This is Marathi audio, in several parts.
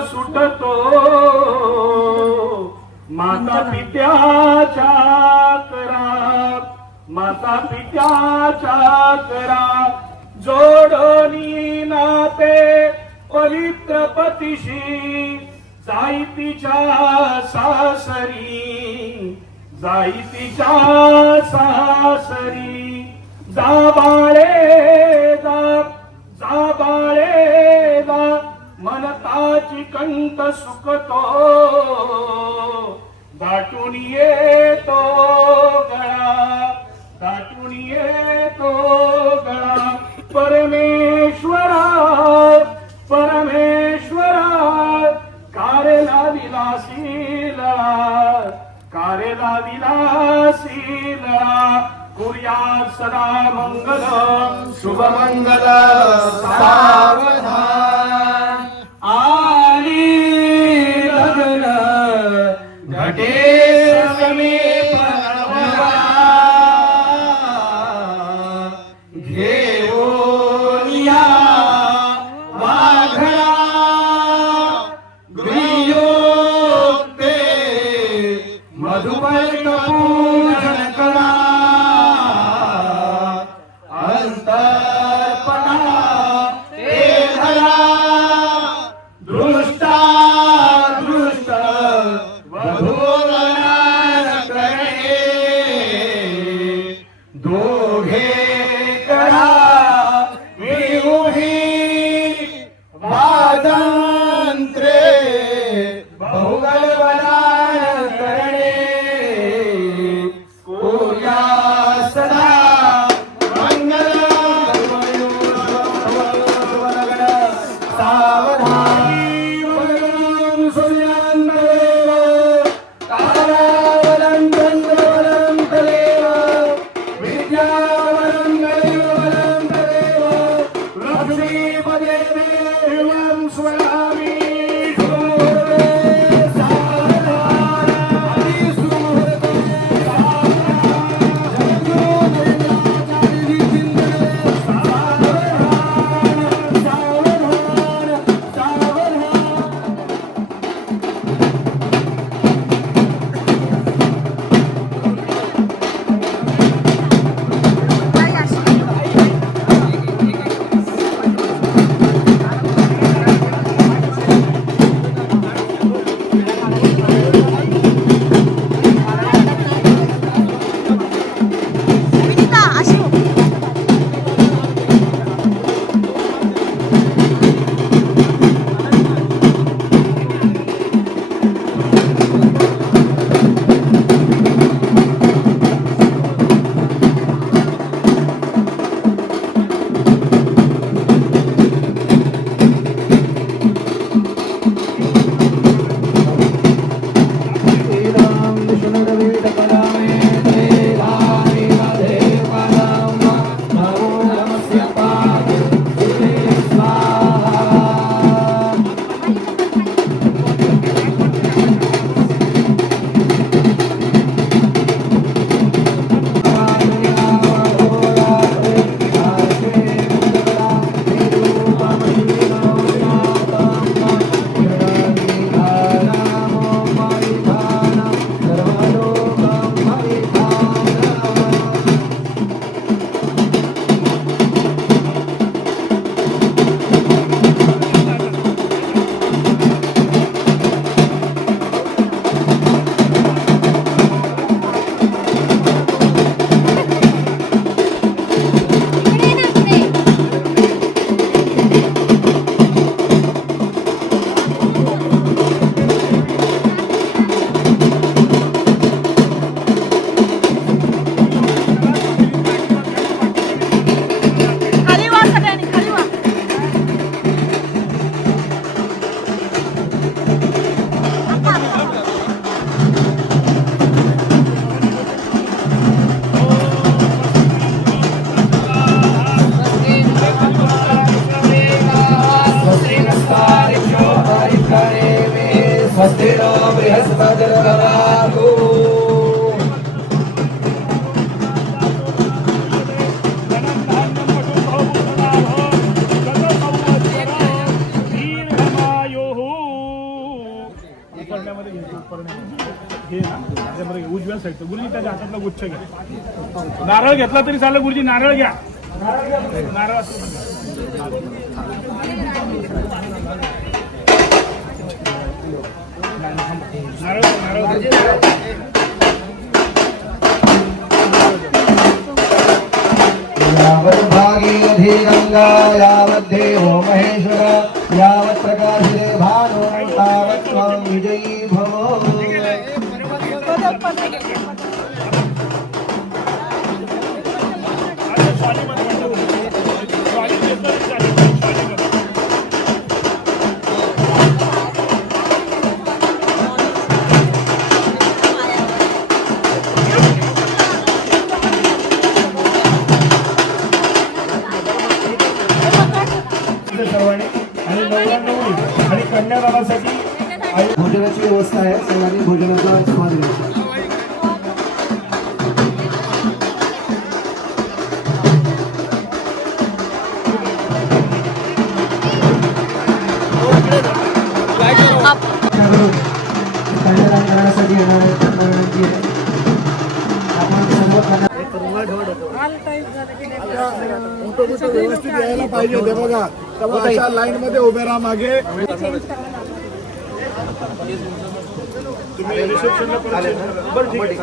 सुटतो माता पित्याच्या करा, माता पित्याच्या करा जोडणी नाते पवित्र पतीशी जाई तिच्या सासरी, जाई तिच्या सासरी. जा बाळे जा, जा बाळे जा मनताची कंठ सुखतो दाटून येतो गळा, दाटून येतो गळा. परमेश्वरा परमेश्वरा कारेला विलासी लळा, कारेला विलासी लळा. कुर्या सदा मंगल शुभ मंगल सावधान. आली लग्न घटे समीप घेऊन या वाघळा गृहयोक्ते मधुपर्क पूजन करा. अंतर्पणा ते धरा दृष्टा दृष्ट वधूवरण करणे. दोघे करा विऊही वादंत्रे बहुगलवदान करणे. कोया सदा विद्यावनं साईडचं गुरुजी त्याच्या हातातला गुच्छ घ्या. नारळ घेतला तरी चालेल गुरुजी, नारळ घ्या. नारळ यावत् भागीरथी गंगा यावत् देवो महेश्वर यावत् प्रकाशिते भानो तावत् त्वं विजयी भव. आणि 99 आणि कन्यादानासाठी भोजनाची व्यवस्था आहे. सर्वांनी भोजनाचा स्वाद घ्यायचा. कन्यादान करण्यासाठी येणाऱ्या तरुणांची आपण सर्व व्यवस्थित यायला पाहिजे ते बघा. अशा लाईन मध्ये उभे राहा मागे. तुम्ही रिसेप्शनला बरं ठीक आहे.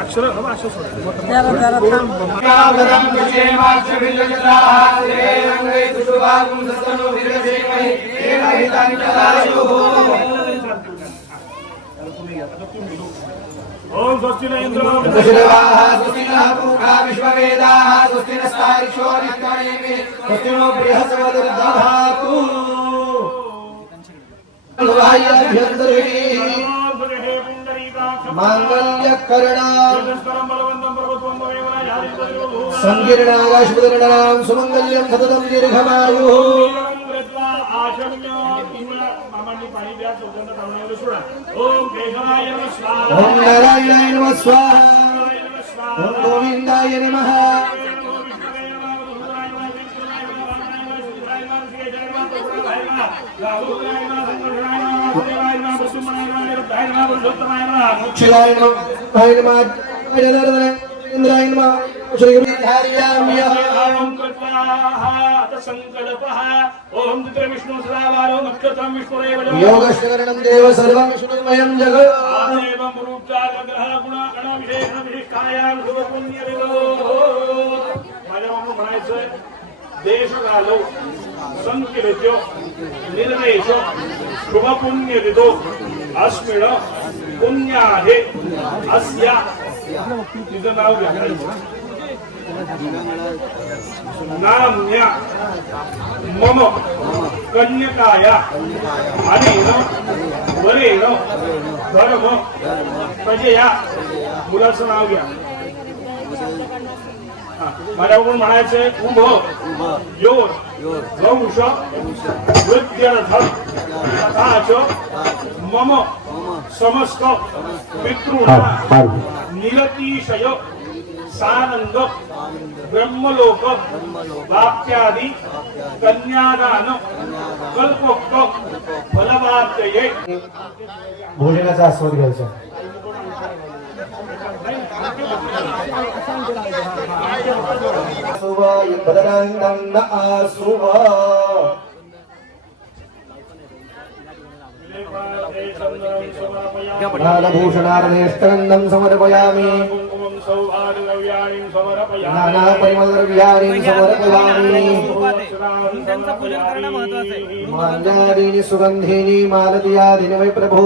अक्षर अक्षर ओम स्वस्ति न इंद्रो देवाः स्वस्ति नः पूषा विश्ववेदाः स्वस्ति नस्तारिक्षो निष्काणेमि स्वस्ति नो बृहस्पतिर्दधातु. मांगल्यकरणा संकीर्णागाशुदरणां सुमंगल्यं सततं दीर्घमायुः. ओम नारायणाय नमः स्वाहा. ओम गोविंदाय नमः. शिवाय नमः. इंद्राय नमः. योगशरणं देव सर्वं विष्णुमयं जगत्. देश घालो संकीर्त्यो निर्देशो शुभ पुण्य दिदो अस्मिण पुण्याहे अस्या. तिचं नाव घ्यायचं. नाम्या मम कन्यकाया अनेन वरेण धर्म प्रजया. मुलाचं नाव घ्या. माझ्याकडून म्हणायचंय उभ योर वंश वृद्ध्यर्थ तथाच मम समस्त पितॄणां निरतिशय सानंद ब्रह्मलोक वाप्यादि कन्यादान कल्पोक्त फलवाप्तये. भोजनाचा आस्वाद घ्यायचा. नानाभूषणार्धेष्टगन्धं समर्पयामि. नानापरिमलद्रव्याणि समर्पयामि. माल्यादीनि सुगन्धीनि मालतीयादीनि वै प्रभो.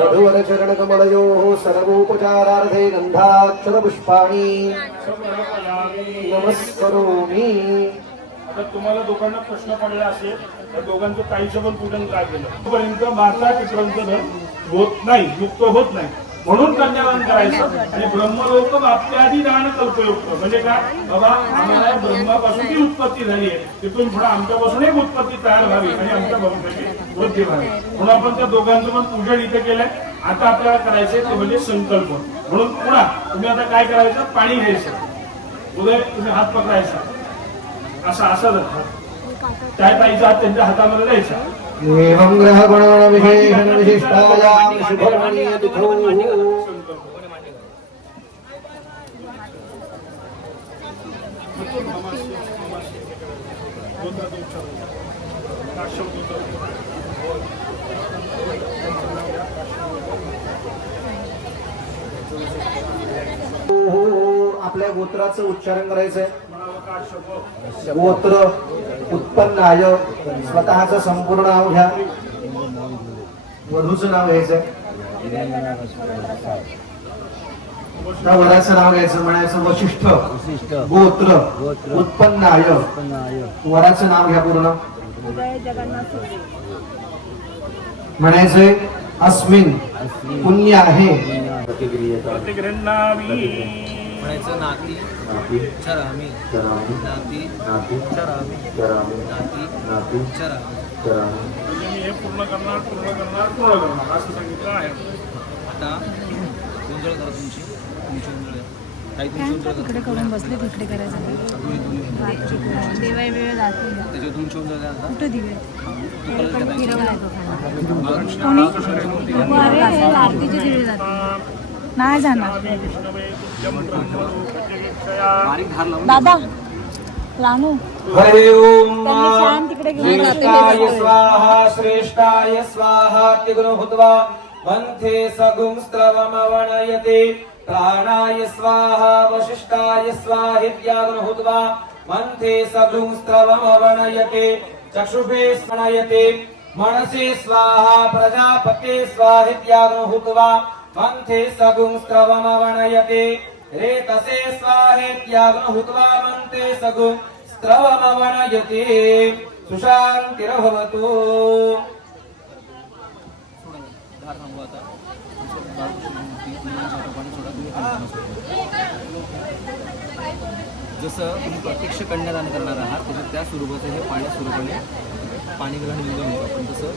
वधूवरचरणकमलयोः सर्वोपचारार्थे गन्धाक्षरपुष्पाणि नमस्करोमि. आता तुम्हाला दोघांना प्रश्न पडला असेल तर दोघांचं काहीचं पण पूजन काय केलं तोपर्यंत माता पितरांचं धन होत नाही, युक्त होत नाही. म्हणून कन्यादान करायचं. आणि ब्रह्मलोक वाप्यादी दान कल्पयुक्त म्हणजे काय बाबा आम्हाला ब्रह्मापासून जी उत्पत्ती झाली आहे तिथून पुढे आमच्यापासून एक उत्पत्ती तयार व्हावी आणि आमच्या भविष्याची वृद्धी व्हावी म्हणून आपण त्या दोघांचं पण पूजन इथे केलंय. आता आपल्याला करायचंय ते म्हणजे संकल्प. म्हणून पुन्हा तुम्ही आता काय करायचं, पाणी घ्यायचं. उदय तुम्ही हात पकडायचा असा असा त्या ताईचा हात त्यांच्या हातामध्ये द्यायचा. एवं ग्रहगुणगुण विशेषण विशिष्टायां शुभमणीय तिथौ आपल्या गोत्राचं उच्चारण करायचंय. गोत्र उत्पन्नाय स्वतःचं संपूर्ण नाव घ्या. वधूचं नाव घ्यायचंय. त्या वराचं नाव घ्यायचं. म्हणायचं वशिष्ठ गोत्र उत्पन्नाय. वराचं नाव घ्या पूर्ण. म्हणायचंय अस्मिन पुण्य आहे. म्हणायचं नाती चरामी नाती चरामी नाती चरामी. हे पूर्ण करणार असं सांगितलं आहे. आता गोंधळ करा तुमची गोंधळ काही इकडे करून बसले तिकडे करायचं देवाय वेळ जाते त्याच्यावर तुमची गोंधळ कुठे दिवे आरतीचे दिवे जाते नाही जाणार दादा रानू. हरि ओम छान तिकडे घेऊन ज्येष्ठाय स्वाहा श्रेष्ठाय स्वाहा तिग्नो हुत्वा मंथे सगुं स्त्रवमवणयते. प्राणाय स्वाहा वशिष्ठाय स्वाहेत्याग्नो हुत्वा मंथे सगुं स्त्रवमवणयते. चक्षुषे स्मरणयते. मनसे स्वाहा प्रजापते स्वाहेत्याग्नो हुत्वा मंथे सगुं स्त्रवमवणयते. रेतसे स्वाहेत्याग्नो हुत्वा मंथे सगुं स्त्रवमवणयते. सुशान्तिर्भवतु. जसं तुम्ही प्रत्यक्ष कन्यादान करणार आहात त्याच्या त्या स्वरूपाचं हे पाणी स्वरूपाने पाणी ग्रहण दिलं होतं. पण तसं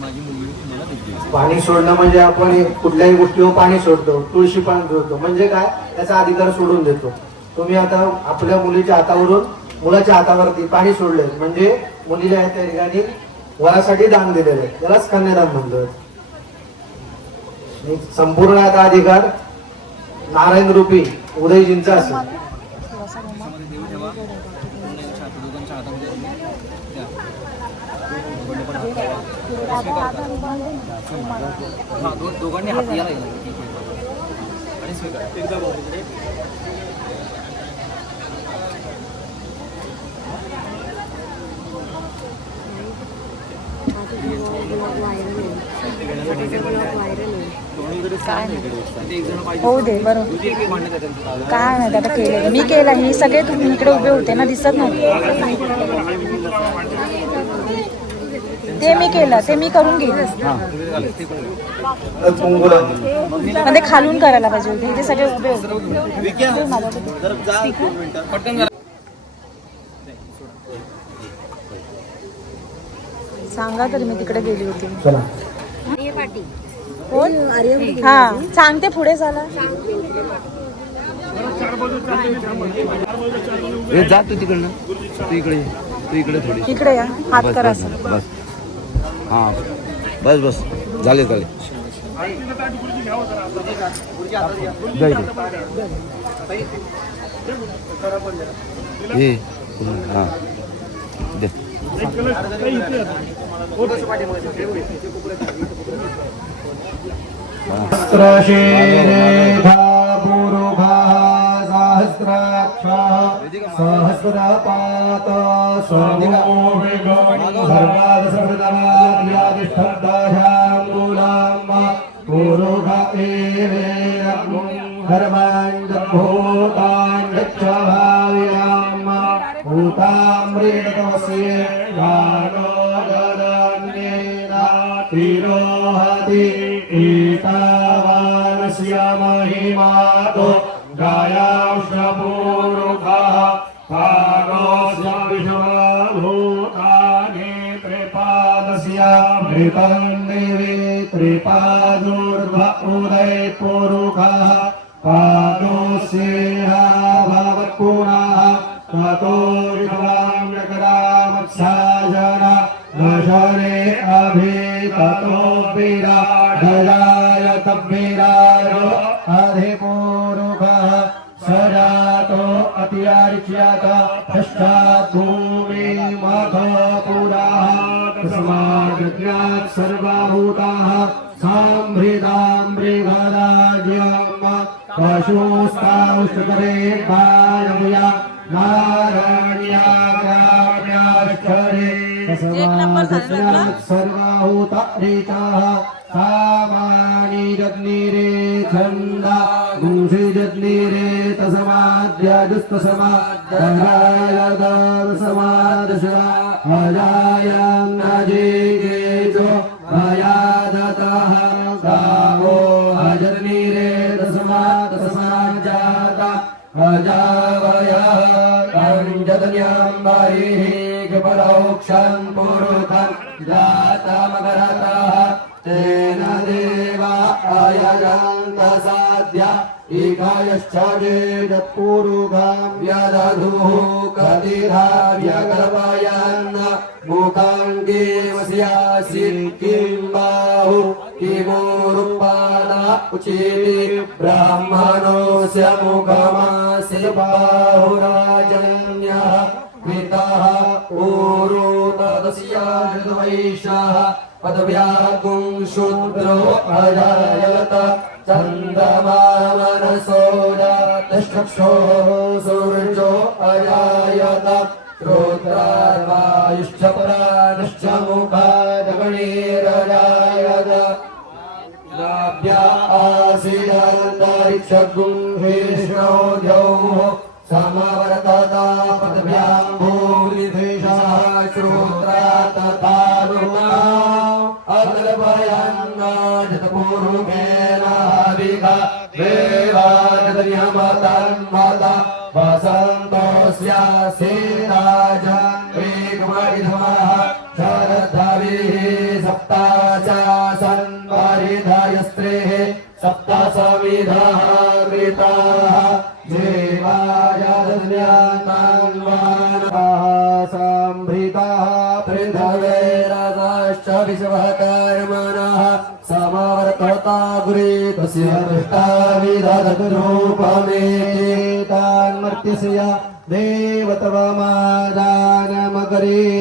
माझी मुलगी तुम्हाला देते. पाणी सोडणं म्हणजे आपण कुठल्याही गोष्टीवर पाणी सोडतो. तुळशी पाणी सोडतो म्हणजे काय, त्याचा अधिकार सोडून देतो. तुम्ही आता आपल्या मुलीच्या हातावरून मुलाच्या हातावरती पाणी सोडले म्हणजे मुलीला त्या ठिकाणी वरासाठी दान दिलेले, त्यालाच कन्यादान म्हणतो. संपूर्ण आता अधिकार नारायण रूपी उदयजींचा असेल. देव ठेवा दोघांच्या हातामध्ये दोघांनी हात यायला गेला आणि स्वीकार एकदा हो दे बरोबर. काय नाही आता केलं मी केलं. हे सगळे तुम्ही इकडे उभे होते ना, दिसत नव्हते. ते मी केलं, ते मी करून घेईन. म्हणजे खालून करायला पाहिजे होते. ते सगळे उभे होते. सांगा तरी मी तिकडे गेली होती. कोण? हा सांगते पुढे झाला. जा तू तिकडनं तू इकडे थोडी इकडे या हात करा असं. बस हां बस बस झाले झाले. हे हां दे. सहस्रपात महिमातो गायाश्रपूरुखः पादोऽस्याभिषमाभूतानि त्रिपादस्यामृतं देवे त्रिपादोर्ध्व उदयपूरुखः पादोऽस्येह भवत्पुनः ततो विभवाम्यकरामत्साजन दशरे अभि ततो विराजय तद्विराजो अधिपूरुषः सजातो अतिर्च्यत पश्चात् भूमि मखपुरः तस्मात् सर्वभूताः साम्भृतां मृगराज्यम् पशुस्तांस्तरे वायव्या नारायण्याग्राम्याश्चरे तस्मात् सर्वभूतरेचः सामानि जग्निरे छन्दा गुंसि जग्निरे तस्माद्यजुस्तसमाद्यरायदसमादशा अजायान्नजेजेजो अयादतः गावो अजग्निरे तस्माज्जाता अजावयः कञ्जतन्याम्बरिः परोक्षं पुरुषं जातमकरतः तेन देवा अयजन्त साध्या एकायश्च वेदपूर्वं व्यदधुः कतिधा व्यकल्पयन् मुखाङ्गे वस्यासि किं बाहु किमोरुपादा उचेति ब्राह्मणोऽस्य मुखमासि बाहुराजन्यः कृतः ऊरो तदस्य हृद्वैषः पदव्यागुं शूद्रो अजायत चन्द्रमा मनसो जातश्चक्षो सूर्यो अजायत श्रोत्रावायुश्च प्राणश्च मुखादगणेरजायत नाभ्या आसीदन्तरिक्षगुं विष्णो द्यौः समवर्तता पदव्यां भूरिधेशः श्रोत्रा तथा अतर्भयन्नाजतपूर्वेण हविका देवाजतन्यमतन्मता वसन्तोऽस्यासेताजन्वेगमयिधमः शरद्धविः सप्ताचासन् परिधयस्त्रेः सप्तसमिधः कृताः सम्भृताः पृथ्वेरसाश्च विश्वकर्मणः समवर्तता गुरे तस्य दृष्टाविदधरूपमेतान्मर्त्यस्य देवतवमादानमकरे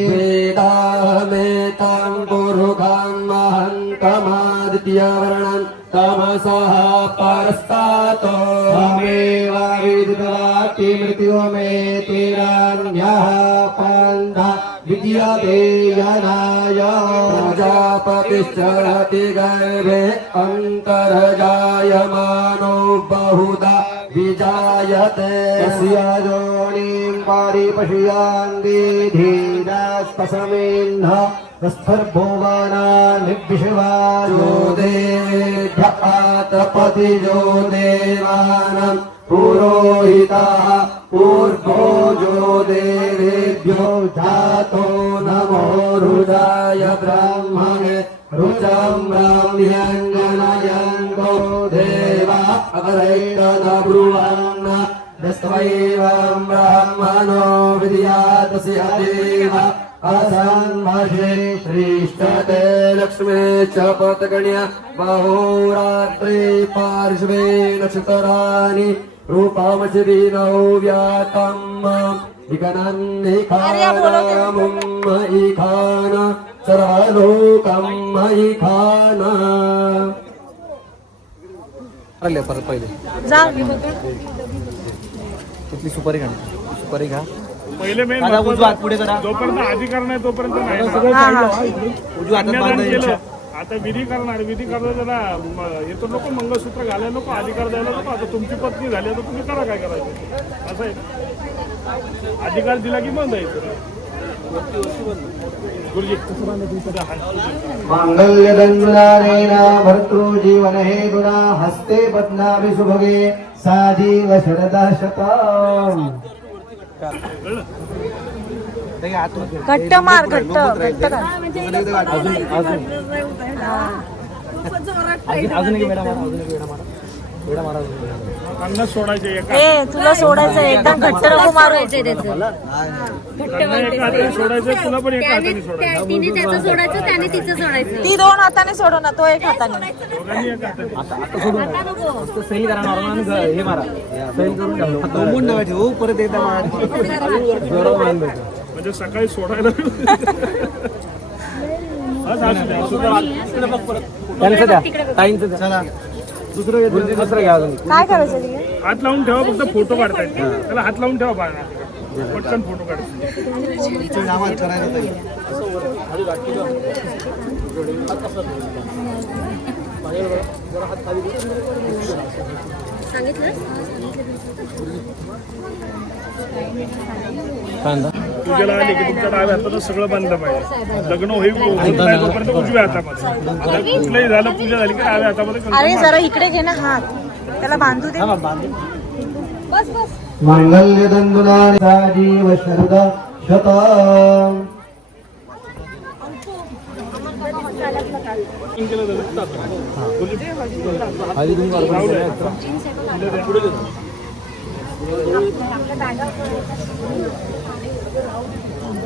वेदाहमेतां पुरुखां महन्तमादित्यवर्णन् तमसः परस्तातो हमेवाविदितवाति मृत्युमेतिरन्यः पन्था विद्यते यनाय प्रजापतिश्चरति गर्भे अन्तर्जायमानो बहुधा विजायते तस्य योनिं परिपश्यन्ति धीरास्पशमेन्ध तस्थर्भुवना निर्विषवायो देभ्यातपतिजो देवानां पुरोहितः ऊर्ध्वोजो देवेभ्यो जातो नमो रुजाय ब्राह्मणे रुचं ब्राह्म्यञ्जनयन्तो देवा अवरैकदब्रुवन्न यस्त्वैवं ब्राह्मणो विद्यातस्य देव असन्मषे श्रीष्ठते लक्ष्मे च पतगण्या बहोरात्रे पार्श्वे नक्षत्राणि रूपमश्रीनौ व्यातम् इकनन्निखानमुं इखान सर्वलोकं इखान परत पहिले जा तिथली सुपारी घ्या सुपारी घ्या पहिले मेन दादा उजवा हात पुढे करा जोपर्यंत अधिकार नाही तोपर्यंत नाही हा हा उजवा हातात कन्यादान बांधायचं केलं आता विधी करणार विधी करायला त्याला हे तर नको मंगळसूत्र घालायला नको अधिकार द्यायला नको आता तुमची पत्नी झाली आता तुम्ही करा काय करायचं असं आहे अधिकार दिला की बंद आहे गुरुजी मांगल्यदन्नुदानेन भर्तृजीवन हेतुना हस्ते पद्माभि सुभगे साजीव शरदः शतम् घट्ट मार घट्ट घट्ट कर अजून एक वेळा मारा अजून एक वेळा मारा त्यांना सोडायचे एका ए तुला सोडायचं एकदम घट्ट नको मारू त्यांना एका हाताने सोडायचं, तुला पण एका हाताने सोडायचं. तिने त्याचं सोडायचं त्याने तिचं सोडायचं. ती 2 हाताने सोडव ना, तो 1 हाताने. दोघांनी एका हाताने. आता नको. सैल करा नॉर्मल हे मारा सैल करून ठेवू परत एकदा म्हणजे सकाळी सोडायला आज असू द्या, असू द्या. त्यांचं द्या ताईंचं द्या. चला दुसरं घ्या अजून. काय करायचं तिकडे? हात लावून ठेवा, फक्त फोटो काढतायत. त्याला हात लावून ठेवा बाळा, पटकन फोटो काढतात. नावात करायला ताई. पूजेला आले की तुमच्या डाव्या हातानं सगळं बांधलं पाहिजे. लग्न होईल तोपर्यंत उजव्या हातामध्ये. आता कुठलंही झालं, पूजा झाली की डाव्या हातामध्ये अरे जरा इकडे घे ना हात, त्याला बांधू दे. मांगल्य दंदुनानि जीव शरदा शतम्.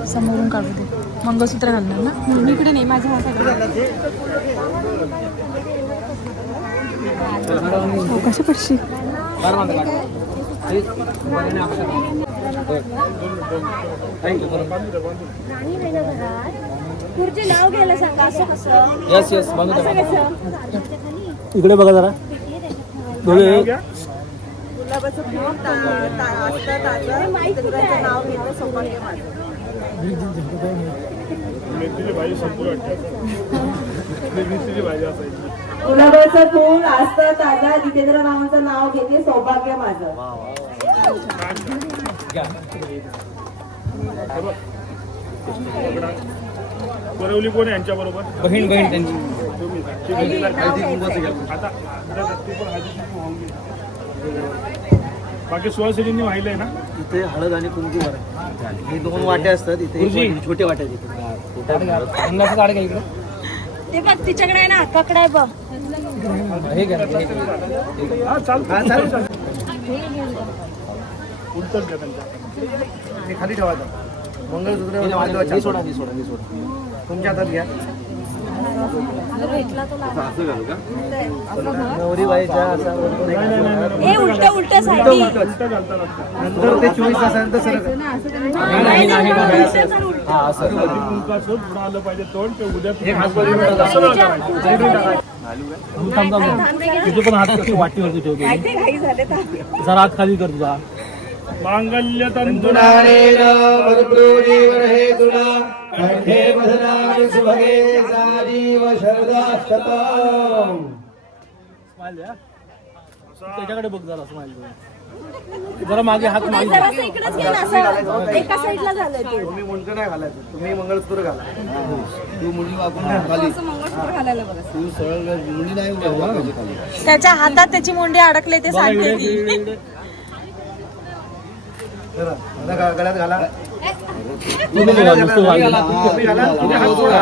समोरून काढू दे. मंगळसूत्र घालणार ना इकडे नाही, माझ्या हाताकडे. हो कसे पडशी पुढचे नाव घ्यायला सांगा. असं कसं यस यस असं कसं इकडे बघा जरा नाव घ्या. गुलाबाचं फूल असतं ताजं, दुर्गाचं नाव घेतं सौभाग्य माझं. मेथीची भाजी संपूर्ण मेथीची भाजी असायची. गुलाबाचं फूल असतं ताजं, जितेंद्र नावाचं नाव घेते सौभाग्य माझं. करवली कोण यांच्या बरोबर? बहीण त्यांची. आता ती पण हळदी कुंकू होऊन गेली. बाकी सुवासिनींनी वाहिलंय ना. इथे हळद आणि कुंकू भरा. हे 2 वाटे असतात इथे, छोटे वाटे अन्नाचं काढ का इकडे. ते बघ तिच्याकडे आहे ना, हक्काकडे आहे बघ. हे घ्या हा चालतं. उलटच घ्या त्यांच्या. ते खाली ठेवायचं. मंगळसूत्र सोडा तुमच्या हातात घ्या. नवरी बाईच्या ए उलट उलट साठी उलट घालता लागतं. नंतर ते 24 तासानंतर सरक. हा असं कुंकाचं पुढं आलं पाहिजे तोंड, ते उद्या तुझे पण हात कशी वाटीवरती ठेवतो. जरा हात खाली कर तुझा. मांगल्य तंतुना तुनानेन मरुप्रोजीवरहेतुना कंठे बध्नामि सुभगे साजीव शरदा शतम्. त्याच्याकडे बघ जरा स्माइल जरा मागे हात मागे. जरासं इकडेच घे ना, असं एका साईडला झालंय ते. तुम्ही मुंडकं नाही घालायचं, तुम्ही मंगळसूत्र घाला. तू मुली वापरून खाली मंगळसूत्र घालायला बघा. तू सरळ मुली नाही वापरायची खाली. त्याच्या हातात त्याची मुंडी अडकले ते सांगते ती. जरा, आता गळ्यात घाला. तुम्ही घाला, नुसतं घाला. तुम्ही घाला, तुम्ही हात सोडा.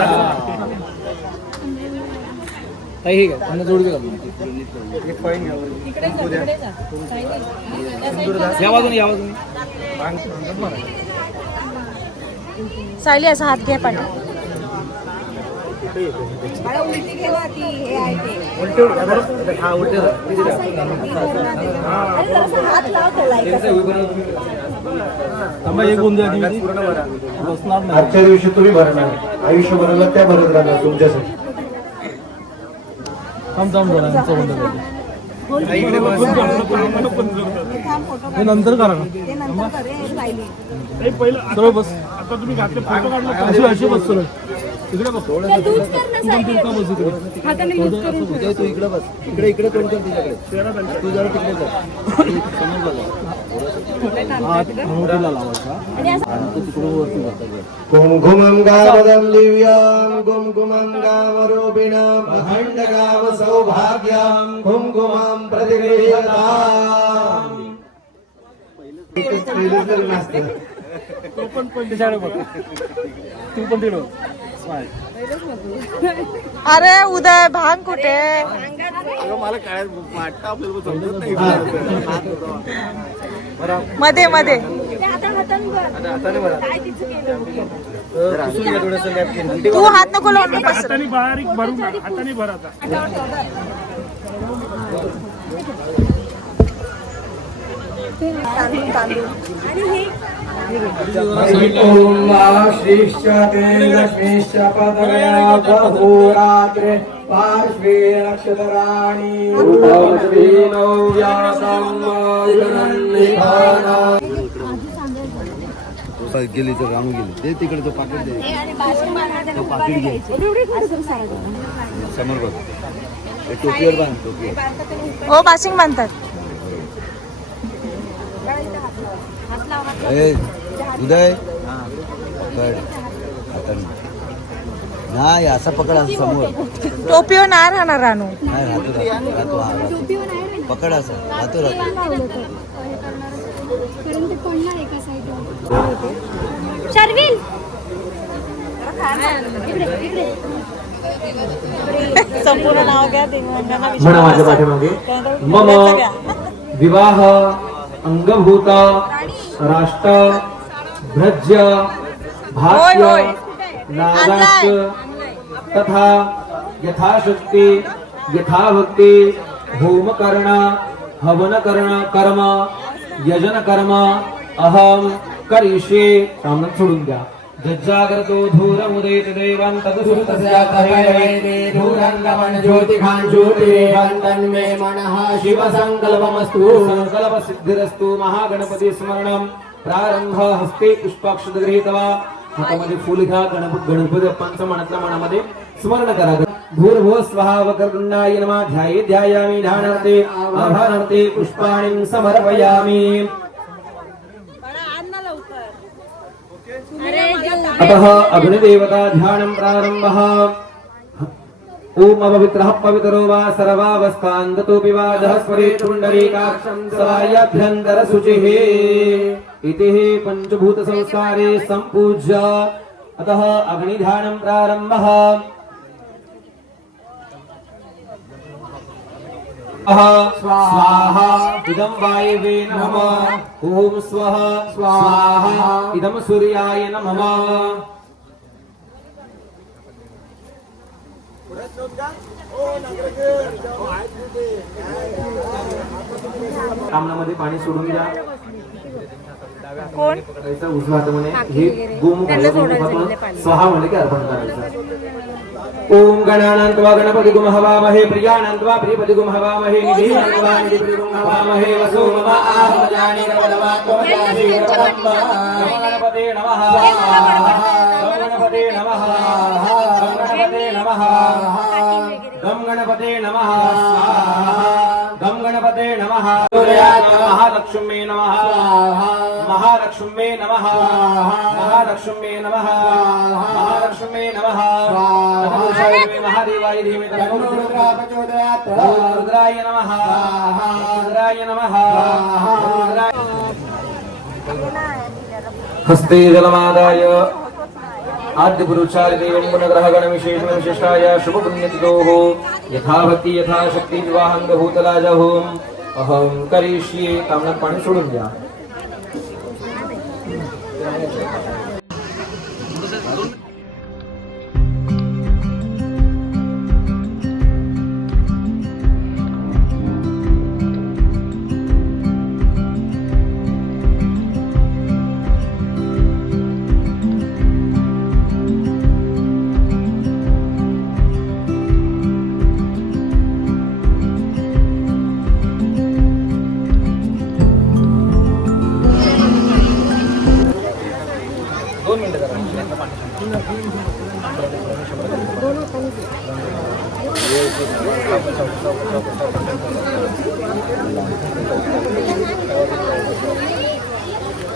ताई हे घ्या, त्यांना जोडी दे. एक कॉईन घ्या वर. कुंकू द्या. या बाजूने या बाजूने. सायली असा हात घ्या पाठी. मला उलटी गेला ती हे आहे ते. उलटे उलटे धरा. हा उलटे धरा. किती द्या. आणि जरासं हात लाव त्याला एका थांबा, एक होऊन द्या. अंगात पूर्ण भरा. बसणार नाही. आजच्या दिवशी तुम्ही भरणार, आयुष्यभराला त्या भरत राहणार तुमच्यासाठी. थांब जरा यांचं बंद कर. इकडे बस. हे नंतर करा ना. ते नंतर करे राहिली. हे पहिलं सरळ बस. आता तुम्ही घातले फोटो काढला अशी अशी बस सरळ. इकडे बस. ते दूध कर ना साईडला. बस इकडे. हाताने दूध करून ठेव. तू इकडे बस. इकडे इकडे तोंड कर तिच्याकडे. चेहरा त्यांच्या. तू जरा तिकडे जा. समोर बघा. हात अंगठीला लावायचा आणि तो तिकडे वरती बसायचा. कुंकुमं गावदं दिव्यां कुंकुमं गावरूपिणाम् अखंड गाव सौभाग्यं कुंकुमं प्रतिगृह्यताम्. पहिलं तर नसतं. तू पण त्याच्याकडे बघ. तू पण तिकडे स्माइल. अरे उदय भांग कुठे? अंगात मला काय वाटतं आपल्याला समजत नाही. मध्ये मध्ये तू हात नको लावून बस. हाताने बारीक भरून हाताने भर आता. तांदूळ श्रीश्च ते लक्ष्मीश्च पदव्या बहूरात्रे पार्श्वे नक्षत्राणि गेली तर राहून गेली ते तिकडे तो पाकिट दे तो पाकिट घे समोर बघ टोपीवर बांध टोपी हो पासिंग बांधतात. उदय पकड हाताने नाही असा पकड असं समोर टोपीवर नाही राहणार रानू. नाही राहतो पकड असं राहतो शर्विल संपूर्ण नाव घ्या ते म्हणा माझ्या पाठीमागे. मम विवाह अंगभूत राष्ट्र भ्रज्य भाष्य होय. नागाश्च तथा यथाशक्ती यथाभक्ती होमकर्ण हवनकर्ण कर्म यजनकर्म अहम करिष्ये. सामना सोडून द्या. जज्जागरतो धूरमुदेत देवं तदुसुतस्या तवेते धूरंगमन ज्योतिखान ज्योतिरेवं तन्मे मनः शिव संकल्पमस्तु. संकल्प सिद्धिरस्तु. महागणपती स्मरणं प्रारंभ. हस्ते पुष्पाक्षत गृहीत्वा हातामध्ये फुल घ्या. गणपती बाप्पांचं मनातल्या मनामध्ये स्मरण करा. भूर्भुवः स्वहा वक्रतुंडाय नमः. ध्याये ध्यायामि ध्यानार्थे आभारार्थे पुष्पाणि समर्पयामि. अतः अग्निदेवता ध्यानं प्रारंभः. ओम अपवित्रः पवित्रो वा सर्वावस्थान्ततोऽपि वा दहस्वरे पुण्डरीकाक्षं सवायाभ्यन्तरशुचिः इति पंचभूत संस्कारे सम्पूज्य अतः अग्निध्यानं प्रारंभः. स्वाहा इदं वायवे नमः. ओम स्वः स्वाहा इदं सूर्याय नमः. सामनामध्ये पाणी सोडून द्या. कोण त्याचा उजवा हात म्हणे हे गोमुख स्वहा म्हणे की अर्पण करायचं. ओम गणानान्त्वा गणपति गुम हवामहे प्रियानान्त्वा प्रियपति गुम हवामहे निधीनान्त्वा निधिपति गुम हवामहे वसो मम आहवजानि गणपतवात्मजासि गणपते नमः. गणपते नमः. गणपते नमः. गम गणपते नमः. गम गणपते नमः. महालक्ष्मी नमः. महालक्ष्मी नमः. महालक्ष्मी नमः. महालक्ष्मी नमः. महादेवाय धीमहि तन्नो रुद्रः प्रचोदयात्. रुद्राय नमः. रुद्राय नमः. हस्ते जलमादाय आद्यपुरुषाय देवं गुणग्रह गणविशेष विशिष्टाय शुभपुण्यतिथोः यथाभक्ती यथाशक्ती विवाहांगभूतलाजहोम अहं करिष्ये. तांबड्यात पाणी सोडून द्या.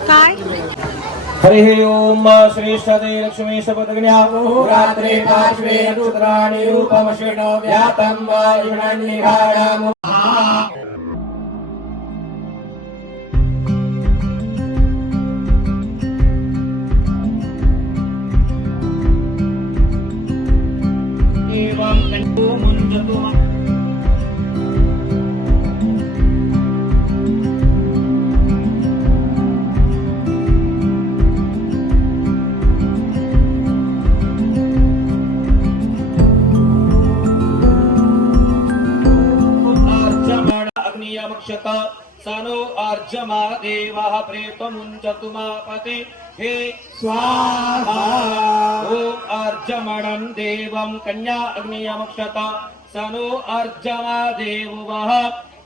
काय हरिः ओम श्रीष्ठदे लक्ष्मी शपथग्न्या रात्रे पार्श्वे नक्षत्राणि रूपमश्विनो व्यातं वायुर्निघाणम्. सनो अर्जमा देवः प्रेतमुञ्चतुमापते हे स्वाहा ओम अर्जमणं देवं कन्या अग्नियमुक्षत सनो अर्जमा देवः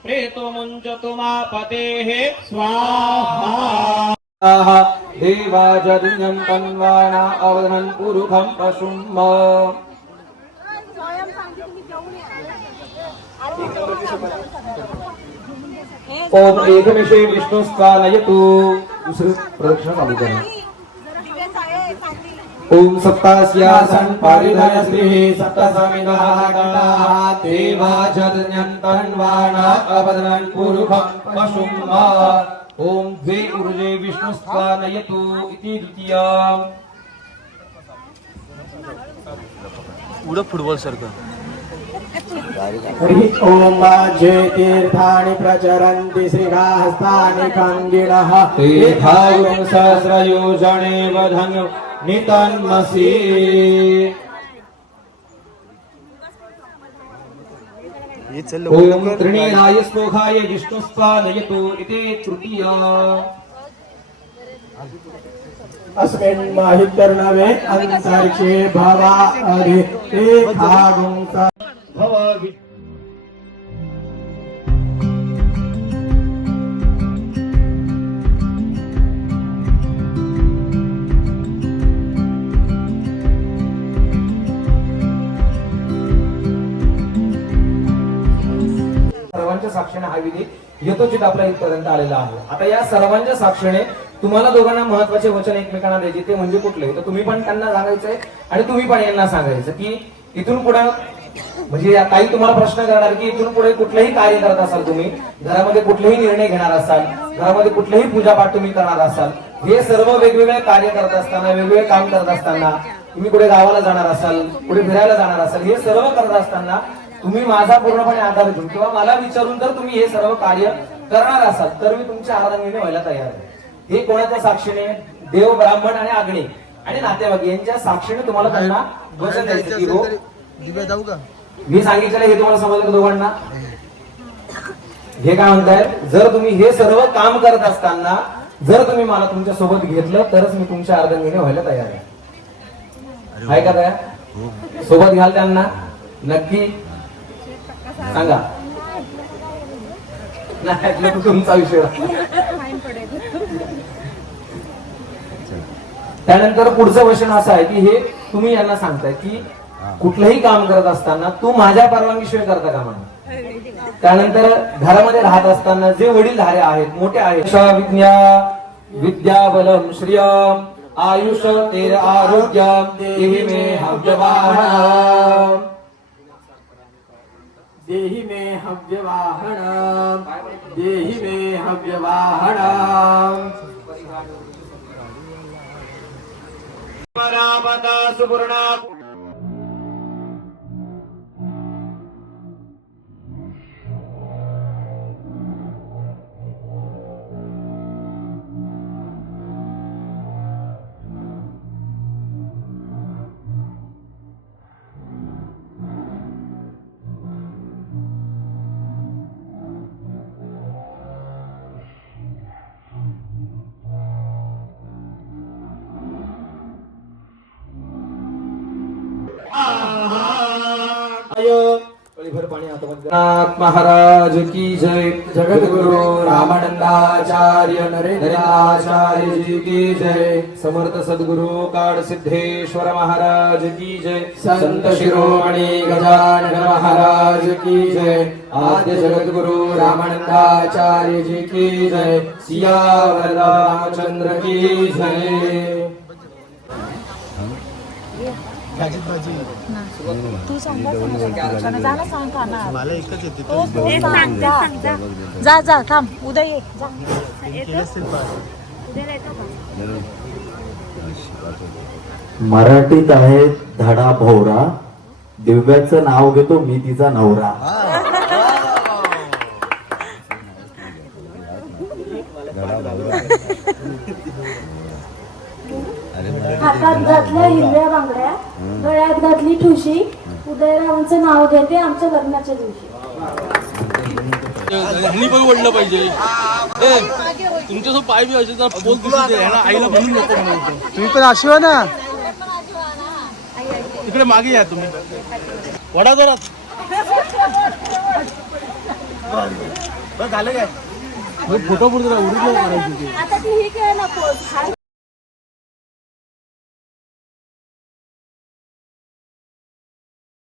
प्रेतमुञ्चतुमापते हे स्वाहा देवाजन्यं तन्वाना अवधनं पुरुखं पशुं ओम एकमेशे विष्णुस्त्वानयतु दुसरी प्रदक्षिणा चालू करा ओम सप्तास्या संपारिधाय श्री सप्तसमिदः गताः देवाजन्यं तन्वाना अवदनं पुरुखं पशुं ओम द्वे ऊर्जे विष्णुस्त्वानयतु इति द्वितीयम् उडं फुटबॉल सारखं हरि ओम जे तीर्थानि प्रचरन्ति श्रीकाहस्तानि काङ्गिणः तीर्थागुं सहस्रयोजने वधन् नितन्मसि ओम त्रिणीराय स्पोखाय विष्णुस्त्वानयतु इति तृतीया अस्मिन् माहितर्णवे अन्तरिक्षे भवा हरि तीर्थागुं भव सर्वांच्या साक्षीने हा विधी यथोचित आपल्या इथपर्यंत आलेला आहे. आता या सर्वांच्या साक्षीने तुम्हाला दोघांना महत्वाचे वचन एकमेकांना द्यायचे ते म्हणजे कुठले, तर तुम्ही पण त्यांना सांगायचंय आणि तुम्ही पण यांना सांगायचं की इथून पुढे म्हणजे काही तुम्हाला प्रश्न करणार की इथून पुढे कुठलेही कार्य करत असाल, तुम्ही घरामध्ये कुठलेही निर्णय घेणार असाल, घरामध्ये कुठलेही पूजापाठ तुम्ही करणार असाल, हे सर्व वेगवेगळे कार्य करत असताना, वेगवेगळे काम करत असताना, तुम्ही कुठे गावाला जाणार असाल, कुठे फिरायला जाणार असाल, हे सर्व करत असताना तुम्ही माझा पूर्णपणे आधार घेऊन किंवा मला विचारून जर तुम्ही हे सर्व कार्य करणार असाल तर मी तुमच्या आराधनेने व्हायला तयार आहे. हे कोणाच्या साक्षीने? देव, ब्राह्मण आणि आग्ने आणि नातेवाईक यांच्या साक्षीने तुम्हाला त्यांना वचन द्यायचं की हो जाऊ का? मी सांगितलेलं हे तुम्हाला समजलं दोघांना? हे काय म्हणतायत, जर तुम्ही हे सर्व काम करत असताना जर तुम्ही मला तुमच्या सोबत घेतलं तरच मी तुमच्या आराधनेने व्हायला तयार आहे. आहे का तयार? सोबत घ्याल त्यांना नक्की सांगा. नाही तुमचा विषय. त्यानंतर पुढचं वचन असं आहे की हे तुम्ही यांना सांगताय की कुठलंही काम करत असताना तू माझ्या परवानगीशिवाय करता कामा नये. त्यानंतर घरामध्ये राहत असताना जे वडीलधारे आहेत, मोठे आहेत, विद्या बलम श्रियम आयुष तेर आरोग्यम देहि मे हव्यवाहनम देहि मे हव्यवाहनम देहि मे हव्यवाहनम परापदा सुपूर्णा महाराज की जय. जगद्गुरु रामानंदाचार्य नरेंद्राचार्य जी की जय. समर्थ सद्गुरु काळ सिद्धेश्वर महाराज की जय. संत शिरोमणी गजानन महाराज की जय. आद्य जगद्गुरु रामानंदाचार्य जी की जय. सियावर रामचंद्र की जय. तू सांगा जा ना, सांग का ना. मला एकच येते जा जा थांब, उद्या ये जा. मराठीत आहे धडा भोवरा, दिव्याचं नाव घेतो मी तिचा नवरा. हातात घातल्या हिरव्या बांगड्या, गळ्यात घातली ठुशी, उदयरावांचं नाव घेते आमच्या लग्नाच्या दिवशी. ह्यांनी पण ओढलं पाहिजे तुमच्यासोबत पाय बी असेल तर पोल दिसू दे ह्यांना आईला म्हणून नको म्हणतो तुम्ही पण अशी हो ना तिकडे मागे या तुम्ही वडा जोरात झालं काय फोटो पुढे ओरिजिनल करायची आता ती ही काय ना पोस्ट